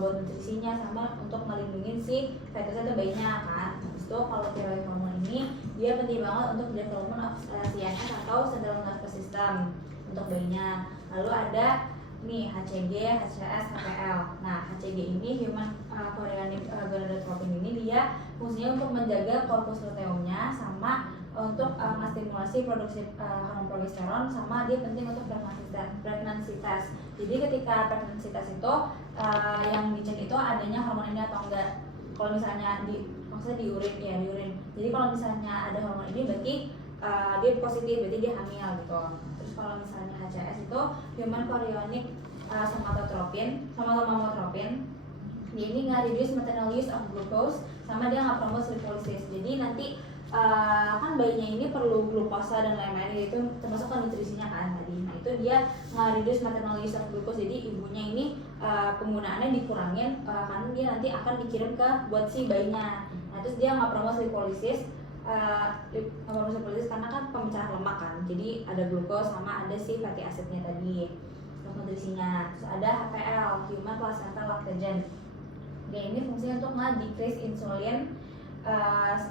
buat nutrisinya sama untuk melindungi si fetus atau bayinya kan. Habis itu kalau tiroid hormon ini dia penting banget untuk development of CNS atau central nervous system untuk bayinya. Lalu ada nih HCG, HCS, HPL. Nah HCG ini human chorionic gonadotropin ini dia fungsinya untuk menjaga korpus luteumnya sama untuk menstimulasi produksi hormon progesteron, sama dia penting untuk pregnancy test. Jadi ketika pregnancy test itu yang dicek itu adanya hormon ini atau enggak. Kalau misalnya maksudnya di urin. Jadi kalau misalnya ada hormon ini berarti dia positif, berarti dia hamil gitu. Terus kalau misalnya HCS itu human chorionic somatotropin, dia ini nggak reduce maternal use of glucose, sama dia nggak promote lipolysis. Jadi nanti kan bayinya ini perlu glukosa dan lain-lain, itu termasuk kan nutrisinya kan tadi. Nah itu dia nge-reduce maternal use of glucose, jadi ibunya ini penggunaannya dikurangin karena dia nanti akan dikirim ke buat si bayinya. Nah terus dia nggak promote lipolysis, karena kan pemecahan lemak kan, jadi ada glukos sama ada si fatty acidnya tadi untuk nutrisinya. Terus ada HPL, human placental lactogen. Dia ini fungsinya untuk nge-decrease insulin,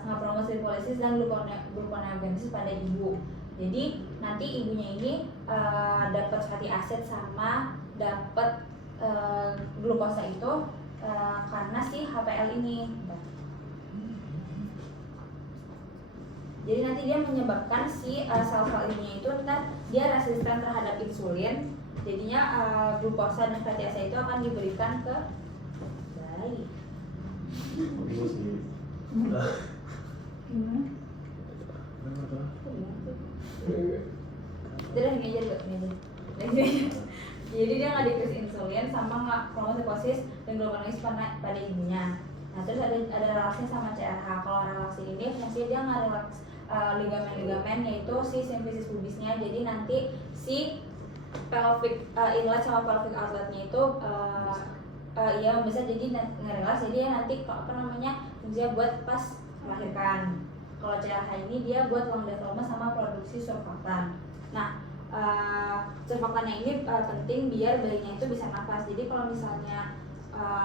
nge-promote lipolysis dan gluconeogenesis pada ibu. Jadi nanti ibunya ini dapat fatty acid sama dapat glukosa itu karena si HPL ini. Jadi nanti dia menyebabkan si sel-sel ibunya itu ntar dia resisten terhadap insulin. Jadinya glukosa dan fatty acid itu akan diberikan ke bayi. Jadi dia nggak decrease insulin sama nggak promote lipolysis dan gluconeogenesis pada ibunya. Nah terus ada relasi sama CRH. Kalau relasi ini fungsinya dia nggak relaks ligamen yaitu si simfisis pubisnya. Jadi nanti si pelvic inlet sama pelvic outletnya itu ya bisa jadi ngerelaks, jadi ya nanti fungsinya buat pas melahirkan. Kalau CRH ini dia buat lung development sama produksi surfaktan. Nah surfaktannya ini penting biar bayinya itu bisa nafas. Jadi kalau misalnya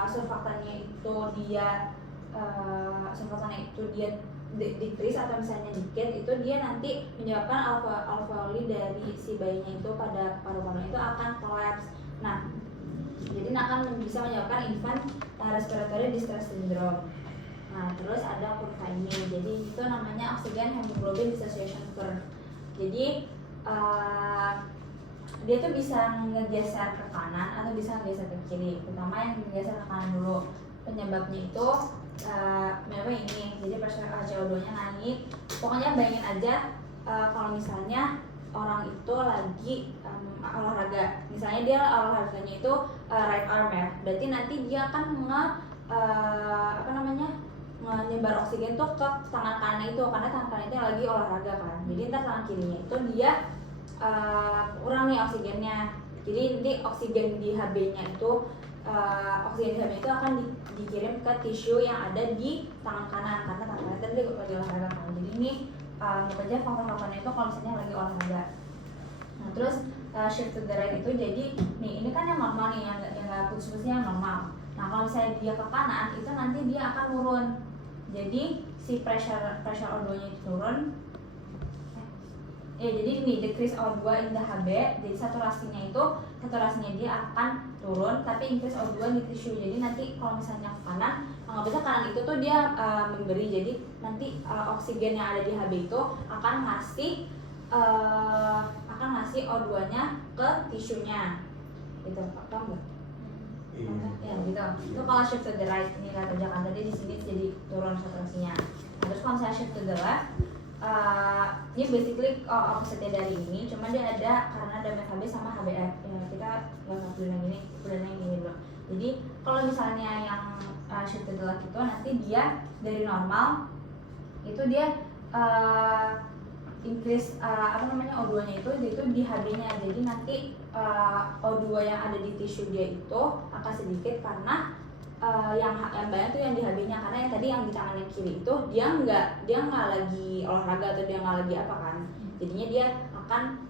surfaktannya itu dia decrease atau misalnya dikit, itu dia nanti menyebabkan alveoli dari si bayinya itu pada paru-parunya itu akan collapse. Nah jadi akan bisa menyebabkan infant respiratory distress syndrome. Nah terus ada kurva ini, jadi itu namanya oxygen hemoglobin dissociation curve. Jadi dia tuh bisa ngegeser ke kanan atau bisa ngegeser ke kiri. Pertama yang ngegeser ke kanan dulu, penyebabnya itu memang ini, jadi pressure CO2 nya naik. Pokoknya bayangin aja kalau misalnya orang itu lagi olahraga, misalnya dia olahraganya itu right arm ya, berarti nanti dia akan nyebar oksigen tuh ke tangan kanan itu, karena tangan kanan itu lagi olahraga kan. Jadi ntar tangan kirinya itu dia kurang nih oksigennya, jadi nanti oksigen di HB-nya itu akan dikirim ke tisu yang ada di tangan kanan, karena tangan kanan tadi lagi olahraga kan. Jadi ini anggap aja faktor-faktornya itu kalau misalnya lagi olahraga. Nah terus shift to the right itu, jadi nih ini kan yang normal nih, yang nggak putus-putusnya yang normal. Nah kalau misalnya dia ke kanan itu nanti dia akan turun, jadi si pressure O2 nya itu turun. Jadi ini decrease O2 in the HB, jadi saturasinya dia akan turun, tapi increase O2 di tisu. Jadi nanti kalau misalnya ke kanan, nggak bisa kanan itu tuh dia memberi, jadi nanti oksigen yang ada di HB itu akan ngasih O2-nya ke tisunya, gitu, paham nggak? Ya gitu. Itu kalau shift to the right, ini lihat aja kan tadi di sini jadi turun saturasinya. Nah, terus kalau misalnya shift to the left, ini basically opposite dari ini, cuma dia ada karena ada HB sama HBF. Ya, kita nggak usah bilang ini, udah yang ini dulu. Jadi kalau misalnya yang shift to the left itu nanti dia dari normal itu dia increase O2-nya itu di HB-nya. Jadi nanti O2 yang ada di tisu dia itu akan sedikit karena yang banyak tuh yang di HB-nya, karena yang tadi yang di tangan yang kiri itu dia nggak lagi olahraga atau dia nggak lagi apa kan, jadinya dia akan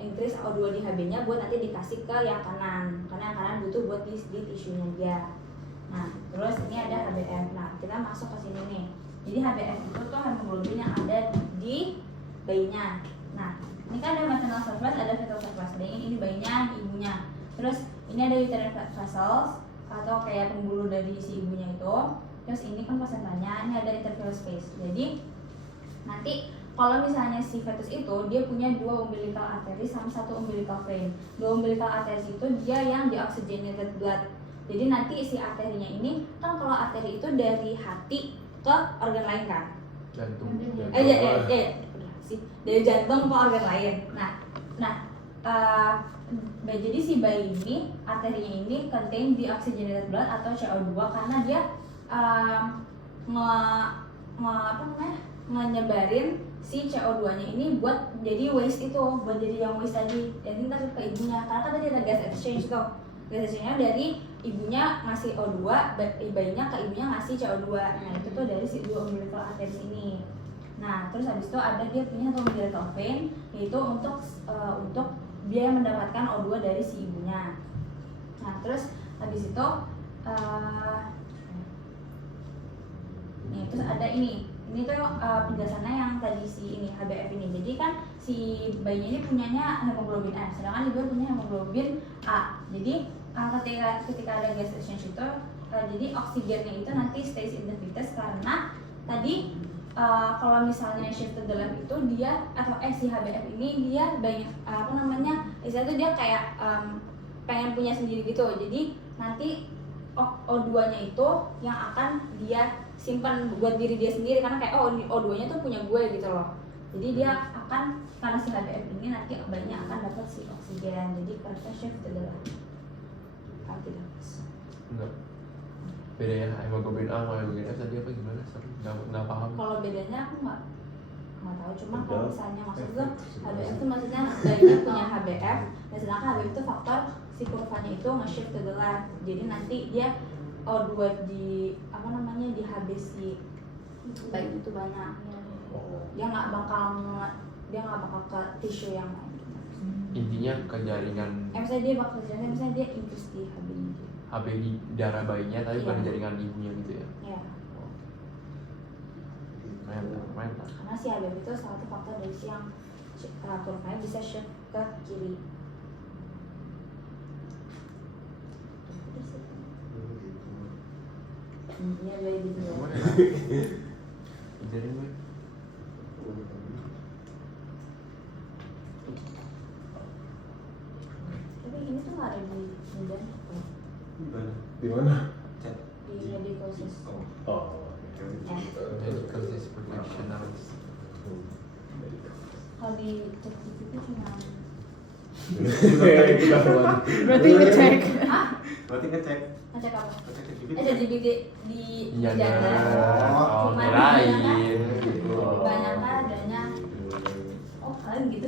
increase O2 di HB-nya buat nanti dikasih ke yang kanan, karena yang kanan butuh buat di tisunya dia. Nah, terus ini ada HbF. Nah, kita masuk ke sini nih. Jadi HbF itu tuh hemoglobin yang ada di bayinya. Nah, ini kan ada maternal surplus, ada fetal surplus. Ini bayinya, ibunya. Terus ini ada uterine vessels atau kayak pembuluh dari si ibunya itu. Terus ini kan placentanya, ini ada interval space. Jadi nanti kalau misalnya si fetus itu dia punya 2 umbilical arteries sama 1 umbilical vein. 2 umbilical arteries itu dia yang deoxygenated blood. Jadi nanti si arterinya ini kan kalau arteri itu dari hati ke organ lain kan? Jantung. Dari jantung ke organ lain. Jadi si bayi ini arterinya ini contain deoxygenated blood atau CO2 karena dia nyebarin si CO2-nya ini buat jadi waste itu, buat jadi yang waste tadi. Jadi ntar ke ibunya. Karena kan tadi ada gas exchange tuh. Gas exchange-nya dari ibunya ngasih O2, bayinya ke ibunya ngasih CO2. Nah, itu tuh dari si 2 umbilical arteries ini. Nah, terus habis itu ada dia punya 1 umbilical vein, yaitu untuk dia mendapatkan O2 dari si ibunya. Nah, terus habis itu nih, terus ada ini tuh penjelasannya yang tadi si ini HbF ini. Jadi kan si bayinya ini punyanya hemoglobin S, sedangkan ibu punya hemoglobin A. Jadi ketika ada gas exchange itu, jadi oksigennya itu nanti stays in the fetus karena tadi kalau misalnya shift to the left itu dia atau si HbF ini dia banyak istilah itu dia kayak pengen punya sendiri gitu. Jadi nanti O2-nya itu yang akan dia simpan buat diri dia sendiri karena kayak O2-nya tuh punya gue gitu loh. Jadi dia akan karena si HbF ini nanti banyak akan dapat si oksigen. Jadi karena shift to the left. Enggak. Bedanya hemoglobin A sama hemoglobin F tadi apa gimana? Nggak paham. Kalau bedanya aku nggak tahu. Cuma kalau misalnya maksud gue HbF itu maksudnya bayinya punya HbF, dan sedangkan HbF itu faktor si kurvanya itu nge-shift to the left. Jadi nanti dia O2 di di HB si bayi itu banyak. Dia nggak bakal ke tisu yang lain. Intinya ke jaringan. Misalnya dia bakal ke jaringan, misalnya dia increase di HB-nya. HB di darah bayinya tapi bukan jaringan ibunya gitu ya. Iya. Main. Karena si HbF itu salah satu faktor dari si yang kurvanya bisa shift ke kiri. Ini ada di sini. Jadi gue. Tapi ini tuh nggak ada di Medan. Di mana? Di medical system. Medical professionals. Kalau di ChatGPT cuma. Berarti ngecek. Hah? Berarti ngecek. Ngecek apa? Ngecek ChatGPT di Iya, janda. oh, Cuma kirain. banyak